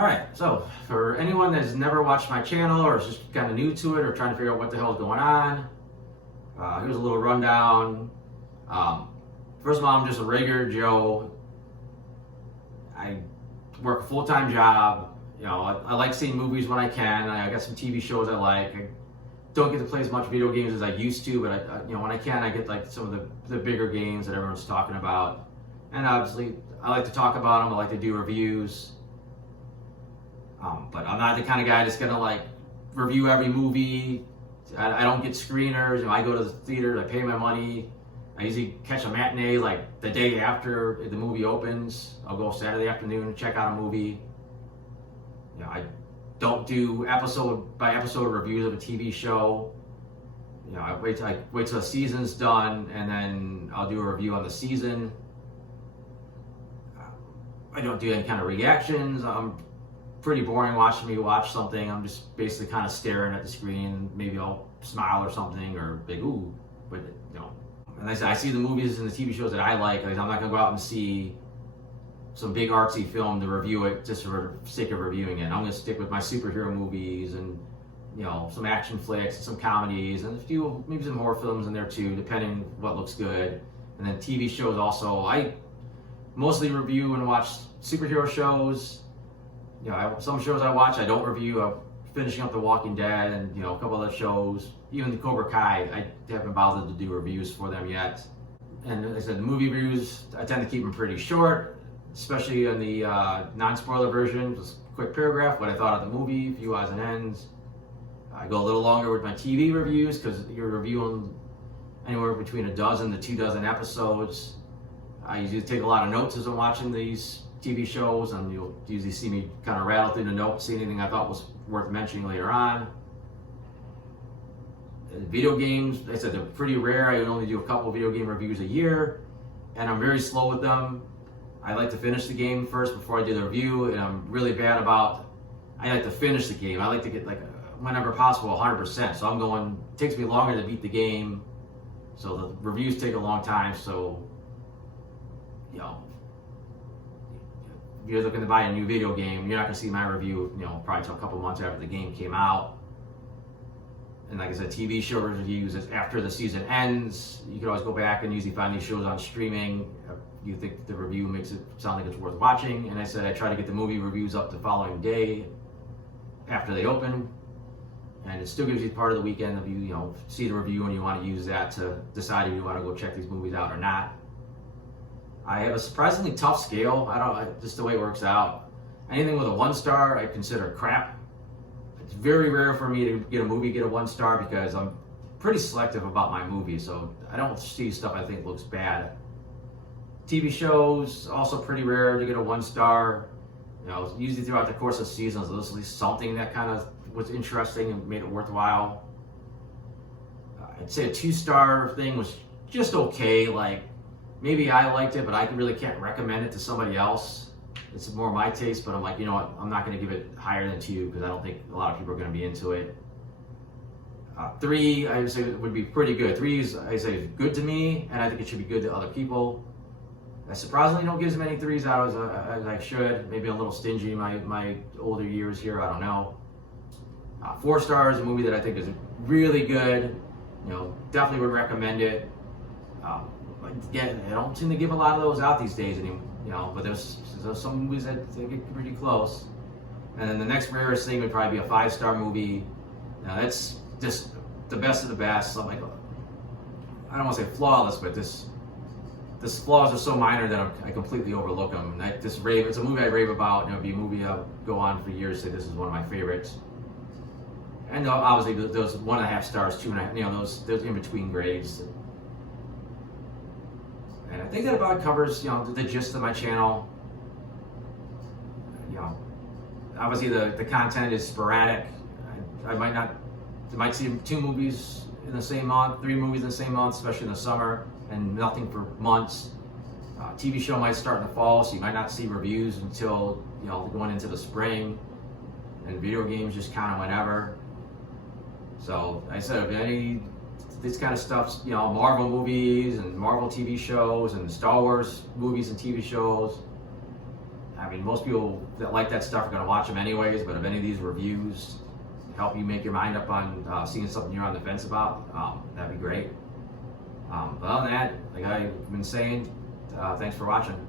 All right, so for anyone that's never watched my channel or is just kind of new to it or trying to figure out what the hell is going on, here's a little rundown. First of all, I'm just a regular Joe. I work a full-time job. You know, I like seeing movies when I can. I got some TV shows I like. I don't get to play as much video games as I used to, but you know, when I can, I get like some of the bigger games that everyone's talking about. And obviously, I like to talk about them. I like to do reviews. But I'm not the kind of guy that's gonna like review every movie. I don't get screeners. You know, I go to the theater, I pay my money. I usually catch a matinee like the day after the movie opens. I'll go Saturday afternoon and check out a movie. You know, I don't do episode by episode reviews of a TV show. You know, I wait till the season's done and then I'll do a review on the season. I don't do any kind of reactions. I'm pretty boring watching me watch something. I'm just basically kind of staring at the screen. Maybe I'll smile or something or big ooh, but you know. And like I said, I see the movies and the TV shows that I like. I'm not gonna go out and see some big artsy film to review it just for the sake of reviewing it. I'm gonna stick with my superhero movies and you know some action flicks, and some comedies, and a few maybe some horror films in there too, depending what looks good. And then TV shows also. I mostly review and watch superhero shows. You know, some shows I watch I don't review. I'm finishing up The Walking Dead and you know a couple other shows. Even the Cobra Kai, I haven't bothered to do reviews for them yet. And like I said, the movie reviews, I tend to keep them pretty short, especially in the non-spoiler version. Just a quick paragraph, what I thought of the movie, few odds and ends. I go a little longer with my TV reviews because you're reviewing anywhere between a dozen to 24 episodes. I usually take a lot of notes as I'm watching these TV shows, and you'll usually see me kind of rattle through the notes, see anything I thought was worth mentioning later on. Video games, like I said, they're pretty rare. I only do a couple video game reviews a year, and I'm very slow with them. I like to finish the game first before I do the review, and I'm really bad about, I like to finish the game. I like to get like, whenever possible, 100%. So I'm going, it takes me longer to beat the game, so the reviews take a long time, so, you know, if you're looking to buy a new video game, you're not going to see my review, you know, probably until a couple months after the game came out. And like I said, TV show reviews is after the season ends. You can always go back and usually find these shows on streaming. You think the review makes it sound like it's worth watching. And I said I try to get the movie reviews up the following day after they open. And it still gives you part of the weekend if you know, see the review and you want to use that to decide if you want to go check these movies out or not. I have a surprisingly tough scale. Just the way it works out. Anything with a 1-star, I consider crap. It's very rare for me to get a 1-star because I'm pretty selective about my movies. So I don't see stuff I think looks bad. TV shows, also pretty rare to get a 1-star. You know, usually throughout the course of seasons, there's at least something that kind of was interesting and made it worthwhile. I'd say a 2-star thing was just okay. Like, maybe I liked it, but I really can't recommend it to somebody else. It's more my taste, but I'm like, you know what? I'm not going to give it higher than 2 because I don't think a lot of people are going to be into it. 3, I would say would be pretty good. 3 is, I say, good to me, and I think it should be good to other people. I surprisingly don't give as many 3s out as I should. Maybe a little stingy in my older years here. I don't know. 4 stars, a movie that I think is really good. You know, definitely would recommend it. Again, I don't seem to give a lot of those out these days anymore. You know, but there's some movies that get pretty close. And then the next rarest thing would probably be a 5-star movie. Now that's just the best of the best. So I'm like, I don't want to say flawless, but this flaws are so minor that I completely overlook them. And it's a movie I rave about. You know, it'd be a movie I'll go on for years. Say this is one of my favorites. And obviously those 1.5 stars, 2.5. You know, those in between grades. And I think that about covers, you know, the gist of my channel. You know, obviously the content is sporadic. I might see 2 movies in the same month, 3 movies in the same month, especially in the summer, and nothing for months. TV show might start in the fall, so you might not see reviews until, you know, going into the spring. And video games just kind of whenever. So like I said, if this kind of stuff, you know, Marvel movies and Marvel TV shows and Star Wars movies and TV shows. mean, most people that like that stuff are going to watch them anyways, but if any of these reviews help you make your mind up on seeing something you're on the fence about, that'd be great. But other than that, like I've been saying, thanks for watching.